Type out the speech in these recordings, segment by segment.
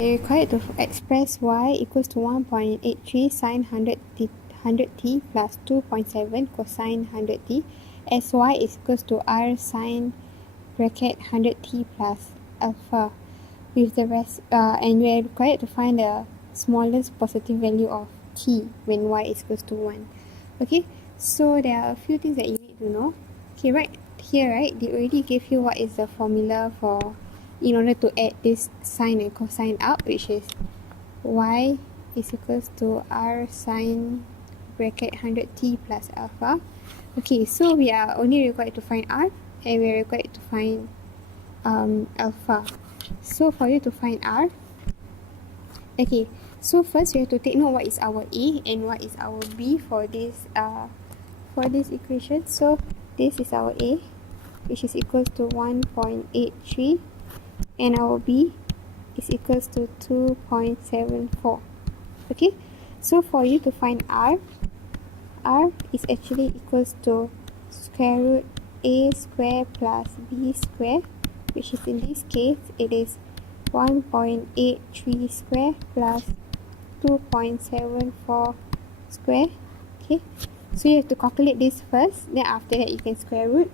We're required to express y equals to 1.83 sine 100t plus 2.7 cosine 100t as y is equals to r sine bracket 100t plus alpha with the rest and we are required to find the smallest positive value of t when y is equals to 1. Okay, so there are a few things that you need to know. Okay, right here, right, they already gave you what is the formula for in order to add this sine and cosine up, which is y is equals to r sine bracket 100t plus alpha. Okay, so we are only required to find r and we are required to find alpha. So for you to find r, okay, so first we have to take note what is our a and what is our b for this equation. So this is our a, which is equals to 1.83, and our b is equals to 2.74. Okay, so for you to find r is actually equals to square root a square plus b square, which is in this case it is 1.83 square plus 2.74 square. Okay, so you have to calculate this first, then after that you can square root.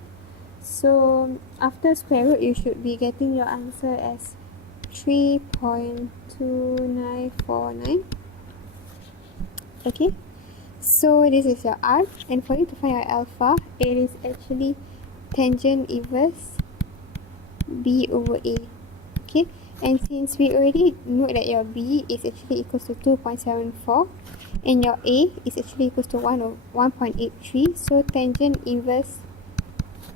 So after square root you should be getting your answer as 3.2949. Okay, so this is your r, and for you to find your alpha, it is actually tangent inverse b over a. Okay, and since we already know that your b is actually equals to 2.74 and your a is actually equals to 1.83, so tangent inverse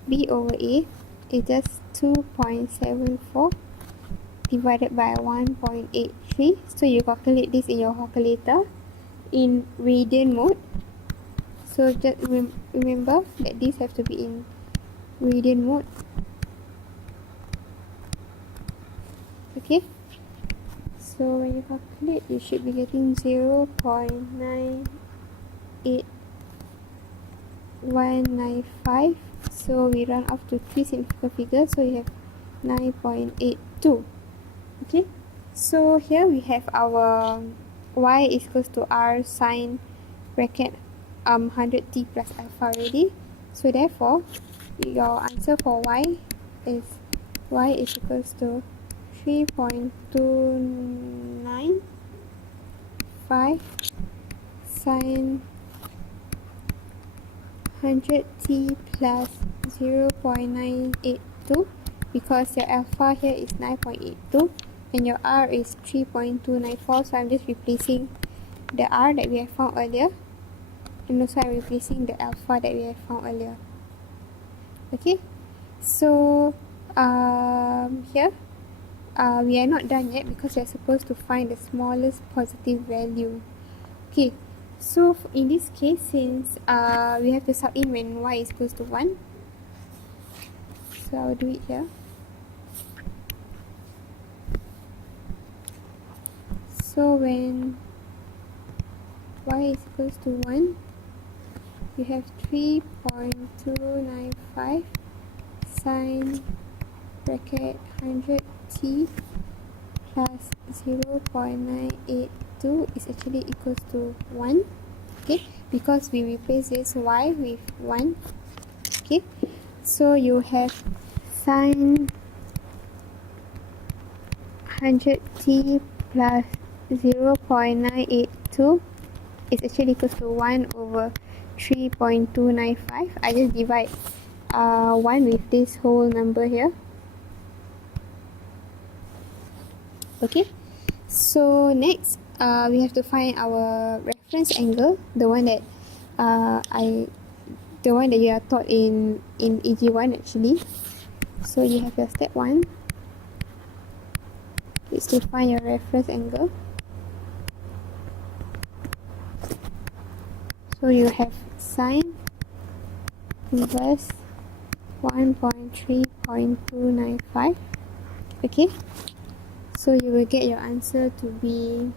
b over a is just 2.74 divided by 1.83. So you calculate this in your calculator in radian mode. So just remember that these have to be in radian mode. Okay, so when you calculate you should be getting 0.98195. So we run off to 3 significant figures, so you have 9.82. Okay, so here we have our y is equals to r sine bracket 100t plus alpha already. So therefore your answer for y is equals to 3.295 sine 100t plus 0.982, because your alpha here is 9.82 and your r is 3.294. So I'm just replacing the r that we have found earlier, and also I'm replacing the alpha that we have found earlier. Okay, so here we are not done yet because we are supposed to find the smallest positive value. Okay, so in this case, since we have to sub in when y is equals to 1, so I'll do it here. So when y is equals to 1, you have 3.295 sine bracket 100t plus 0.982 is actually equals to 1. Okay, because we replace this y with 1. Okay, so you have sine 100t plus 0.982 is actually equals to 1 over 3.295. I just divide 1 with this whole number here. Okay, so next we have to find our reference angle, the one that you are taught in EG1 actually. So you have your step 1 is to find your reference angle. So you have sine inverse 1.3.295. Okay, so you will get your answer to be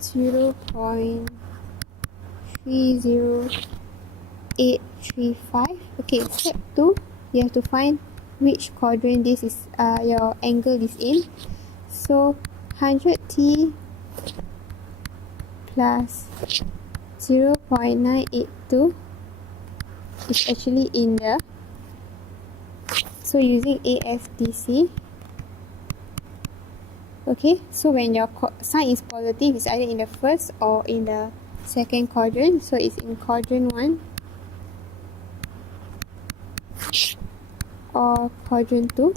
0.30835. Okay, step 2, you have to find which quadrant this is your angle is in. So 100t plus 0.982 is actually in the, so using AFDC, okay, so when your sign is positive, it's either in the first or in the second quadrant. So it's in quadrant 1 or quadrant 2,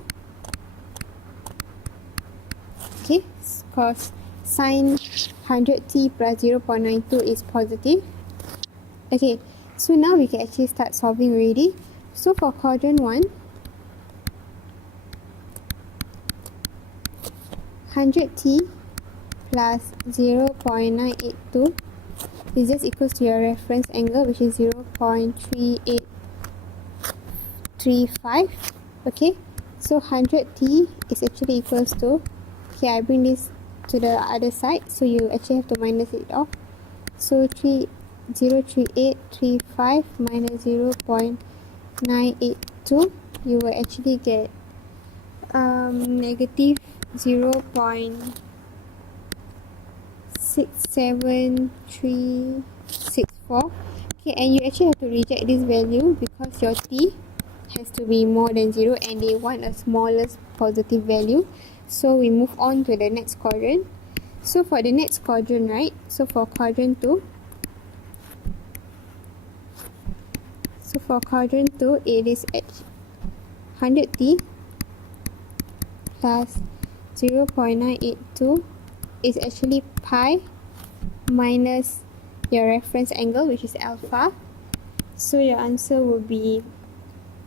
okay, because sine 100t plus 0.92 is positive. Okay, so now we can actually start solving already. So for quadrant 1, 100t plus 0.982 is just equals to your reference angle, which is 0.3835. Okay, so 100t is actually equals to, okay, I bring this to the other side, so you actually have to minus it off. So 0.3835 minus 0.982, you will actually get negative 0.67364. Okay, and you actually have to reject this value because your t has to be more than 0 and they want a smallest positive value. So we move on to the next quadrant. So for the next quadrant, right, so for quadrant 2, it is at 100t plus 0.982 is actually pi minus your reference angle, which is alpha. So your answer will be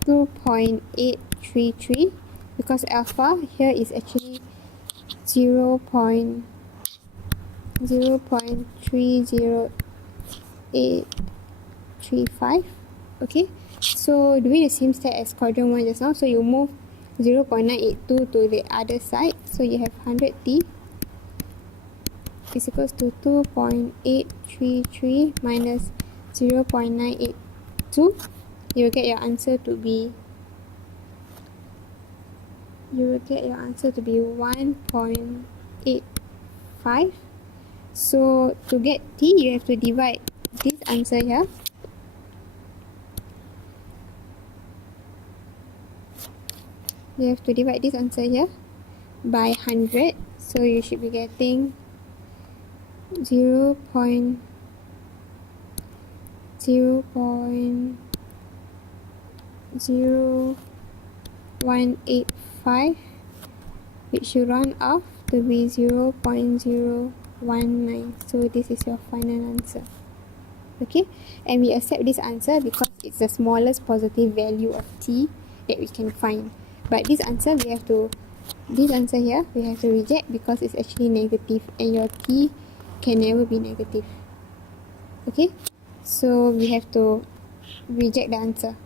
2.833 because alpha here is actually 0.30835. Okay, so doing the same step as quadrant 1 just now, so you move 0.982 to the other side, so you have 100t is equals to 2.833 minus 0.982. You will get your answer to be 1.85. So to get t, you have to divide this answer here by 100, so you should be getting 0.0185, which should round off to be 0.019. So this is your final answer. Okay, and we accept this answer because it's the smallest positive value of t that we can find. But this answer here we have to reject because it's actually negative and your t can never be negative. Okay, so we have to reject the answer.